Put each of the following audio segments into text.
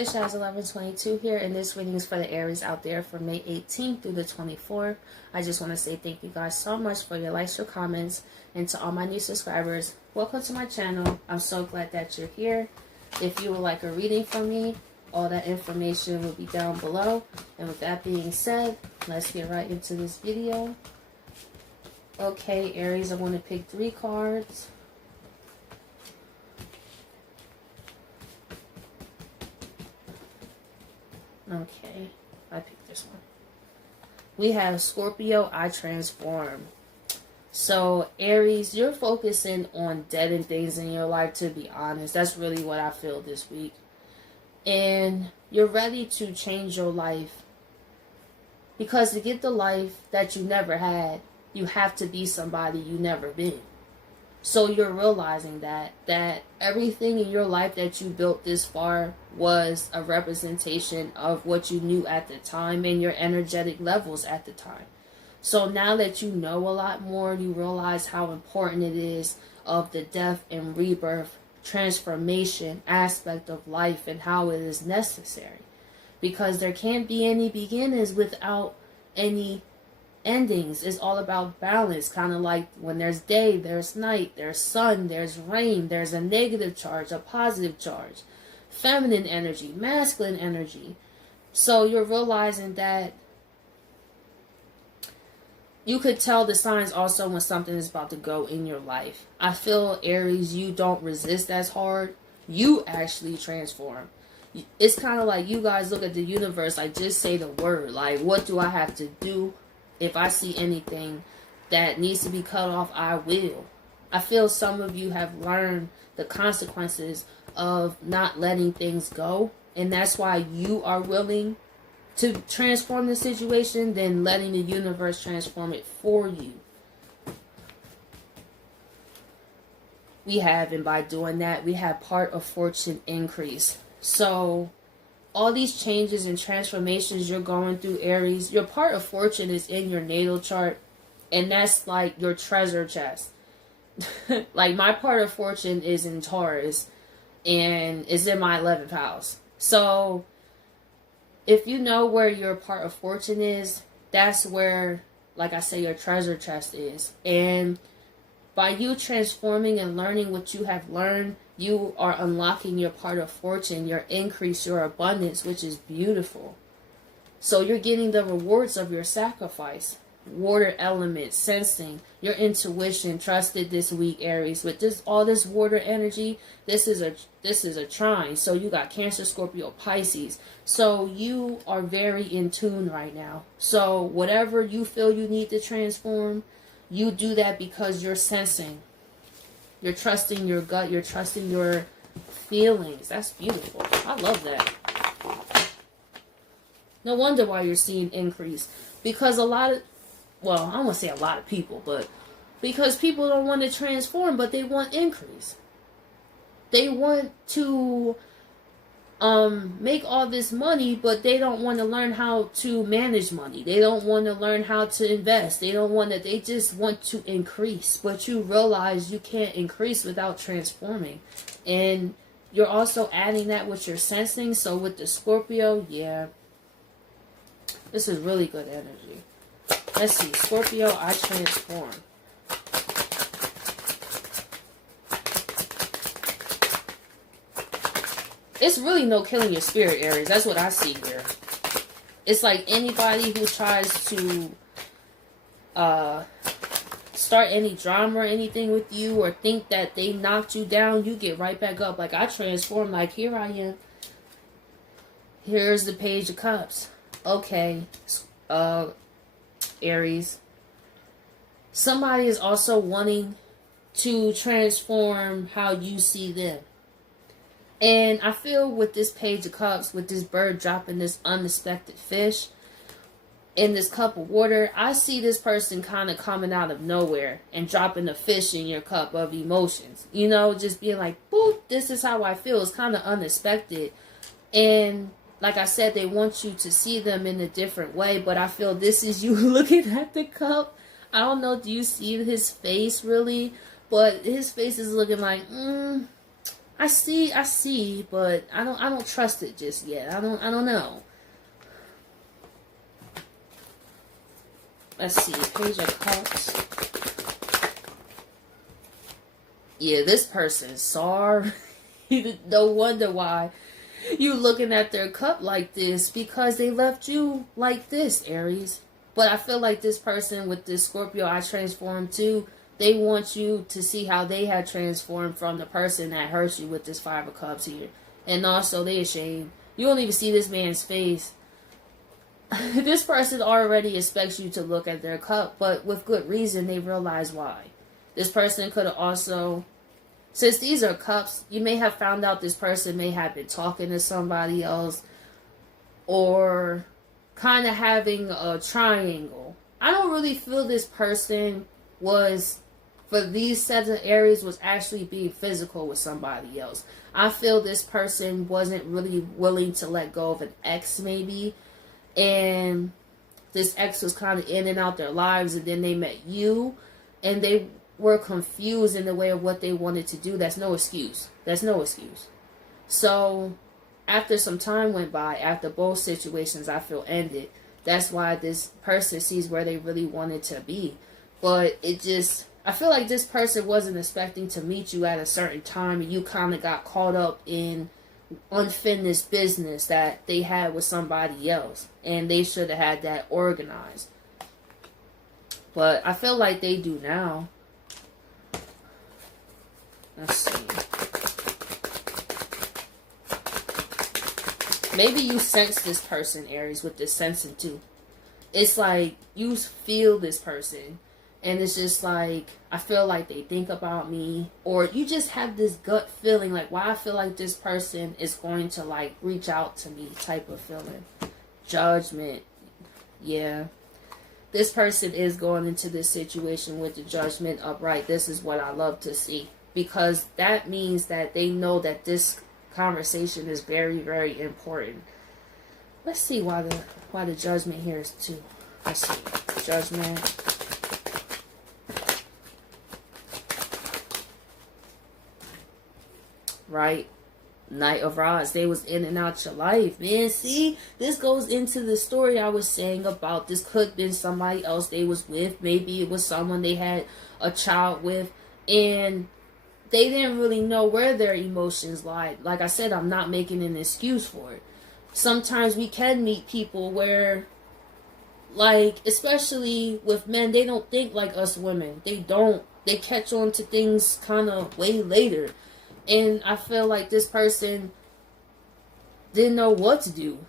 it's Shaz 1122 here, and this reading is for the Aries out there for May 18th through the 24th. I just want to say thank you guys so much for your likes, your comments, and to all my new subscribers. Welcome to my channel. I'm so glad that you're here. If you would like a reading from me, all that information will be down below. And with that being said, let's get right into this video. Okay, Aries, I want to pick 3 cards. Okay, I picked this one. We have Scorpio, I transform. So, Aries, you're focusing on dead things in your life, to be honest. That's really what I feel this week. And you're ready to change your life. Because to get the life that you never had, you have to be somebody you never been. So you're realizing that everything in your life that you built this far was a representation of what you knew at the time and your energetic levels at the time. So now that you know a lot more, you realize how important it is of the death and rebirth transformation aspect of life and how it is necessary. Because there can't be any beginnings without any endings. Is all about balance, kind of like when there's day, there's night, there's sun, there's rain, there's a negative charge, a positive charge, feminine energy, masculine energy. So you're realizing that you could tell the signs also when something is about to go in your life. I feel, Aries, you don't resist as hard. You actually transform. It's kind of like you guys look at the universe, like just say the word, like what do I have to do? If I see anything that needs to be cut off, I will. I feel some of you have learned the consequences of not letting things go. And that's why you are willing to transform the situation than letting the universe transform it for you. And by doing that, we have part of fortune increase. So all these changes and transformations you're going through, Aries, your part of fortune is in your natal chart, and that's like your treasure chest. Like my part of fortune is in Taurus and is in my 11th house. So if you know where your part of fortune is, that's where, like I say, your treasure chest is. And by you transforming and learning what you have learned, you are unlocking your part of fortune, your increase, your abundance, which is beautiful. So you're getting the rewards of your sacrifice. Water element, sensing, your intuition, trusted this week, Aries. With this, all this water energy, this is a trine. So you got Cancer, Scorpio, Pisces. So you are very in tune right now. So whatever you feel you need to transform, you do that because you're sensing. You're trusting your gut. You're trusting your feelings. That's beautiful. I love that. No wonder why you're seeing increase. Because I don't want to say a lot of people, but because people don't want to transform, but they want increase. They want to make all this money, but they don't want to learn how to manage money. They don't want to learn how to invest. They just want to increase. But you realize you can't increase without transforming. And you're also adding that with your sensing. So with the Scorpio, yeah, this is really good energy. Let's see, Scorpio, I transform. It's really no killing your spirit, Aries. That's what I see here. It's like anybody who tries to start any drama or anything with you or think that they knocked you down, you get right back up. Like I transform, like here I am. Here's the Page of Cups. Okay, Aries. Somebody is also wanting to transform how you see them. And I feel with this Page of Cups, with this bird dropping this unexpected fish in this cup of water, I see this person kind of coming out of nowhere and dropping a fish in your cup of emotions. You know, just being like, boop, this is how I feel. It's kind of unexpected. And like I said, they want you to see them in a different way. But I feel this is you looking at the cup. I don't know, do you see his face really? But his face is looking like, I see, but I don't trust it just yet. I don't know. Let's see, Page of Cups. Yeah, this person, sorry. No wonder why you looking at their cup like this, because they left you like this, Aries. But I feel like this person with this Scorpio I transformed to, they want you to see how they had transformed from the person that hurt you with this Five of Cups here. And also, they ashamed. You don't even see this man's face. This person already expects you to look at their cup, but with good reason, they realize why. This person could have also, since these are cups, you may have found out this person may have been talking to somebody else, or kind of having a triangle. I don't really feel this person was, for these sets of Aries, was actually being physical with somebody else. I feel this person wasn't really willing to let go of an ex, maybe. And this ex was kind of in and out their lives, and then they met you, and they were confused in the way of what they wanted to do. That's no excuse. That's no excuse. So, after some time went by, after both situations I feel ended, that's why this person sees where they really wanted to be. But it just, I feel like this person wasn't expecting to meet you at a certain time, and you kind of got caught up in unfinished business that they had with somebody else, and they should have had that organized. But I feel like they do now. Let's see. Maybe you sense this person, Aries, with this sensing too. It's like you feel this person, and it's just like, I feel like they think about me, or you just have this gut feeling, like, why I feel like this person is going to, like, reach out to me type of feeling. Judgment. Yeah. This person is going into this situation with the Judgment upright. This is what I love to see, because that means that they know that this conversation is very, very important. Let's see why the Judgment here is 2. Let's see. Judgment. Right? Knight of Rods. They was in and out your life, man. See, this goes into the story I was saying about this could have been somebody else they was with. Maybe it was someone they had a child with, and they didn't really know where their emotions lied. Like I said, I'm not making an excuse for it. Sometimes we can meet people where, like, especially with men, they don't think like us women. They don't. They catch on to things kind of way later. And I feel like this person didn't know what to do.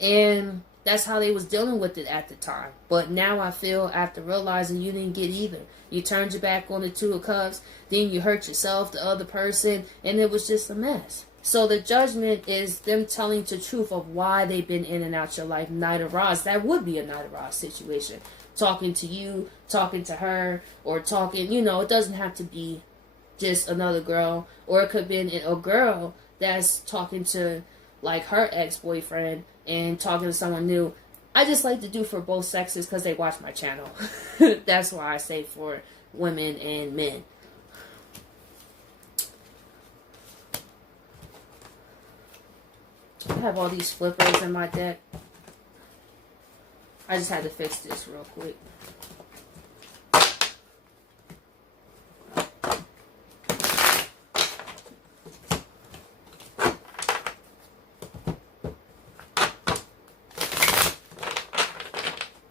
And that's how they was dealing with it at the time. But now I feel, after realizing you didn't get either, you turned your back on the 2 of Cups, then you hurt yourself, the other person, and it was just a mess. So the Judgment is them telling the truth of why they've been in and out your life. Knight of Rods. That would be a Knight of Rods situation. Talking to you, talking to her, or talking, you know, it doesn't have to be just another girl, or it could be a girl that's talking to, like, her ex-boyfriend and talking to someone new. I just like to do for both sexes because they watch my channel. That's why I say for women and men. I have all these flippers in my deck. I just had to fix this real quick.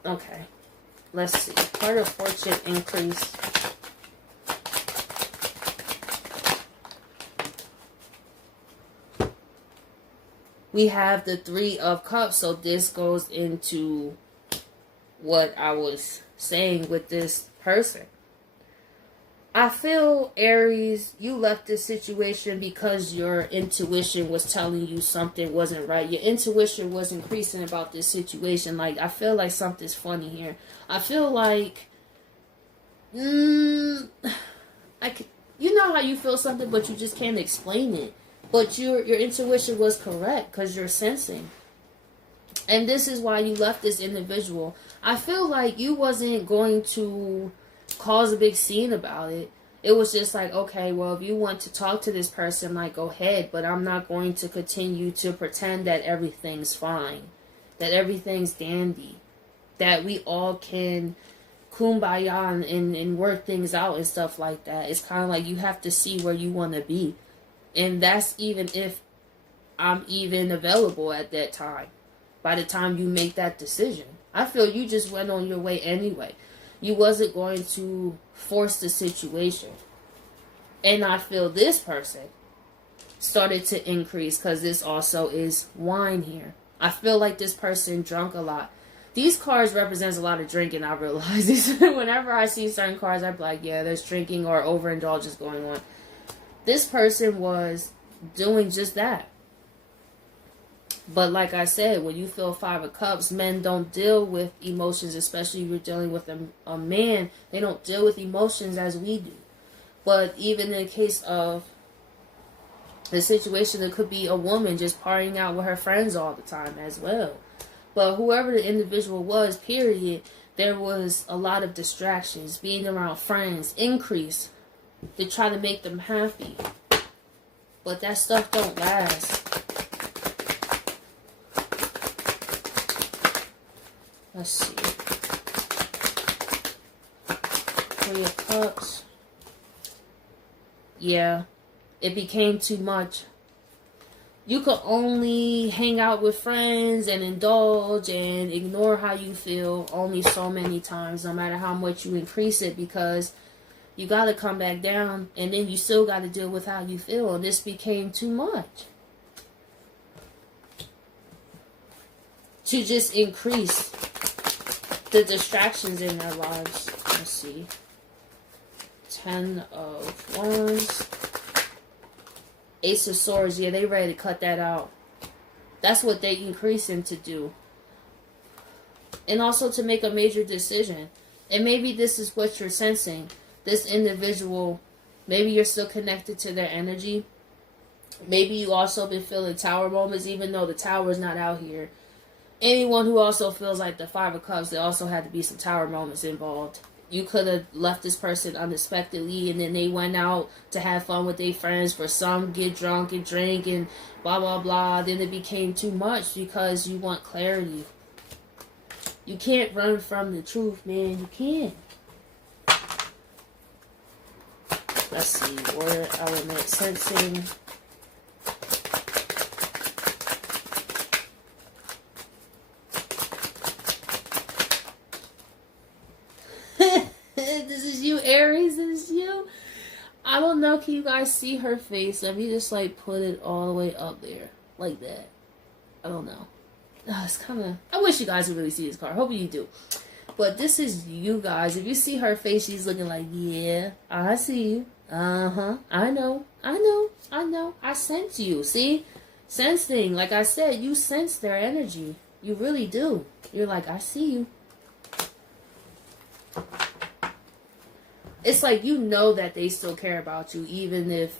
Okay, let's see. Card of Fortune increase. We have the 3 of Cups, so this goes into what I was saying with this person. I feel, Aries, you left this situation because your intuition was telling you something wasn't right. Your intuition was increasing about this situation. Like, I feel like something's funny here. I feel like, you know how you feel something, but you just can't explain it. But your intuition was correct because you're sensing. And this is why you left this individual. I feel like you wasn't going to cause a big scene about it. It was just like, okay, well, if you want to talk to this person, like, go ahead, but I'm not going to continue to pretend that everything's fine, that everything's dandy, that we all can kumbaya and work things out and stuff like that. It's kind of like you have to see where you want to be. And that's even if I'm even available at that time. By the time you make that decision, I feel you just went on your way anyway. You wasn't going to force the situation. And I feel this person started to increase because this also is wine here. I feel like this person drunk a lot. These cards represents a lot of drinking, I realize. Whenever I see certain cards, I'm like, yeah, there's drinking or overindulgence going on. This person was doing just that. But like I said, when you feel 5 of Cups, men don't deal with emotions, especially if you're dealing with a man. They don't deal with emotions as we do. But even in the case of the situation, it could be a woman just partying out with her friends all the time as well. But whoever the individual was, period, there was a lot of distractions. Being around friends, increase to try to make them happy. But that stuff don't last. Let's see. 3 of Cups. Yeah, it became too much. You could only hang out with friends and indulge and ignore how you feel only so many times, no matter how much you increase it, because you got to come back down and then you still got to deal with how you feel. And this became too much to just increase the distractions in their lives. Let's see. 10 of Wands. Ace of Swords. Yeah, they ready to cut that out. That's what they increasing to do. And also to make a major decision. And maybe this is what you're sensing. This individual, maybe you're still connected to their energy. Maybe you also been feeling tower moments, even though the tower is not out here. Anyone who also feels like the 5 of Cups, there also had to be some tower moments involved. You could have left this person unexpectedly and then they went out to have fun with their friends. For some, get drunk and drink and blah, blah, blah. Then it became too much because you want clarity. You can't run from the truth, man. You can't. Let's see. Water element sensing. This is you, Aries. This is you. I don't know. Can you guys see her face? Let me just like put it all the way up there. Like that. I don't know. It's kind of... I wish you guys would really see this card. Hope you do. But this is you guys. If you see her face, she's looking like, yeah, I see you. Uh-huh. I know. I know. I know. I sense you. See? Sensing. Like I said, you sense their energy. You really do. You're like, I see you. It's like you know that they still care about you, even if...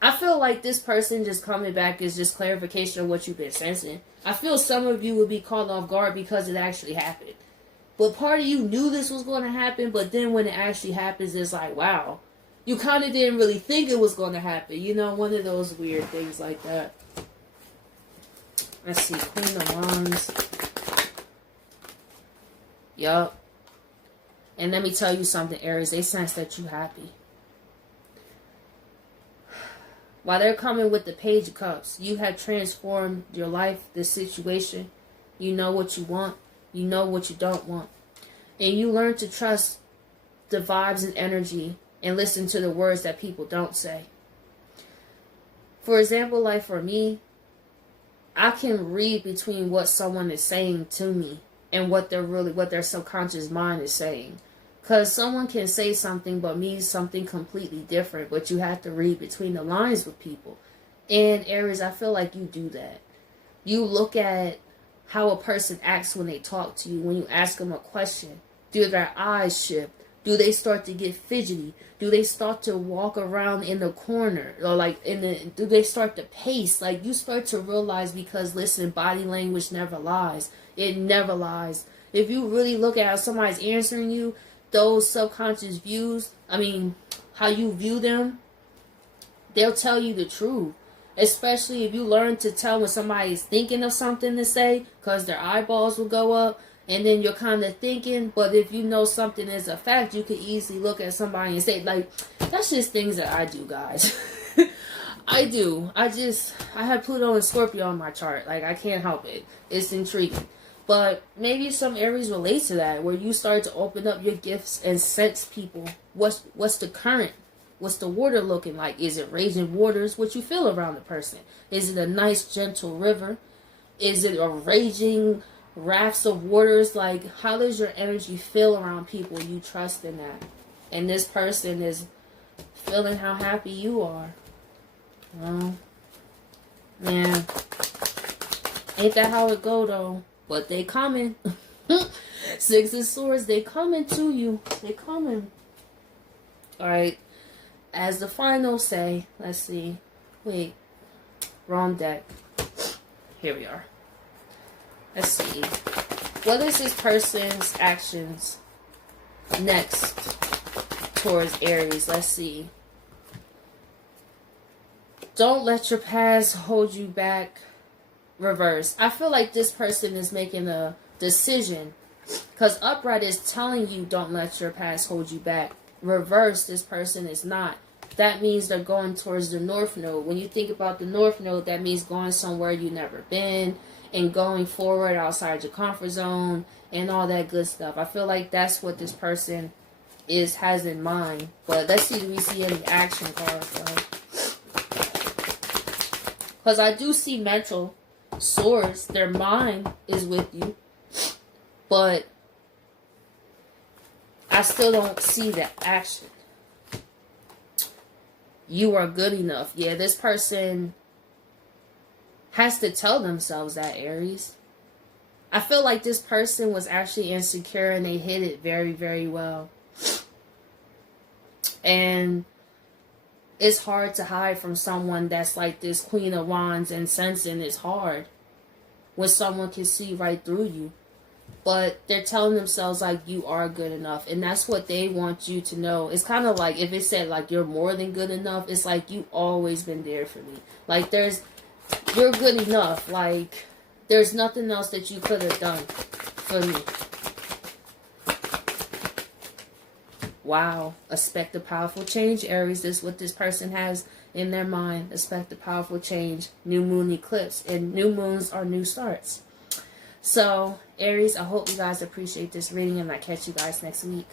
I feel like this person just coming back is just clarification of what you've been sensing. I feel some of you would be caught off guard because it actually happened. But part of you knew this was going to happen, but then when it actually happens, it's like, wow. You kind of didn't really think it was going to happen. You know, one of those weird things like that. Let's see, Queen of Wands. Yup. And let me tell you something, Aries. They sense that you're happy. While they're coming with the Page of Cups, you have transformed your life, this situation. You know what you want. You know what you don't want. And you learn to trust the vibes and energy and listen to the words that people don't say. For example, like for me, I can read between what someone is saying to me and what their subconscious mind is saying. Because someone can say something but mean something completely different, but you have to read between the lines with people. And Aries, I feel like you do that. You look at how a person acts when they talk to you. When you ask them a question, do their eyes shift? Do they start to get fidgety? Do they start to walk around in the corner? Or like do they start to pace? Like you start to realize, because listen, body language never lies. It never lies. If you really look at how somebody's answering you, those subconscious views, how you view them, they'll tell you the truth. Especially if you learn to tell when somebody's thinking of something to say, because their eyeballs will go up, and then you're kind of thinking. But if you know something is a fact, you could easily look at somebody and say, like, that's just things that I do, guys. I do. I have Pluto and Scorpio on my chart. Like, I can't help it. It's intriguing. But maybe some Aries relates to that, where you start to open up your gifts and sense people. What's the current? What's the water looking like? Is it raging waters? What you feel around the person? Is it a nice, gentle river? Is it a raging rafts of waters? Like, how does your energy feel around people you trust in that? And this person is feeling how happy you are. Well, man, ain't that how it go, though? But they coming. Six of Swords, they coming to you. They coming. All right. As the final say, let's see. Wait, wrong deck. Here we are. Let's see. What is this person's actions next towards Aries? Let's see. Don't let your past hold you back. Reverse. I feel like this person is making a decision, because upright is telling you don't let your past hold you back. Reverse, this person is not. That means they're going towards the North Node. When you think about the North Node, that means going somewhere you've never been and going forward outside your comfort zone and all that good stuff. I feel like that's what this person has in mind. But let's see, do we see any action cards? Because I do see mental swords. Their mind is with you. But I still don't see the action. You are good enough. Yeah, this person has to tell themselves that, Aries. I feel like this person was actually insecure and they hid it very, very well. And it's hard to hide from someone that's like this Queen of Wands, and sensing is hard when someone can see right through you. But they're telling themselves, like, you are good enough. And that's what they want you to know. It's kind of like, if it said, like, you're more than good enough, it's like, you've always been there for me. Like, you're good enough. Like, there's nothing else that you could have done for me. Wow. Expect a powerful change, Aries. This is what this person has in their mind. Expect a powerful change. New moon eclipse. And new moons are new starts. So, Aries, I hope you guys appreciate this reading, and I'll catch you guys next week.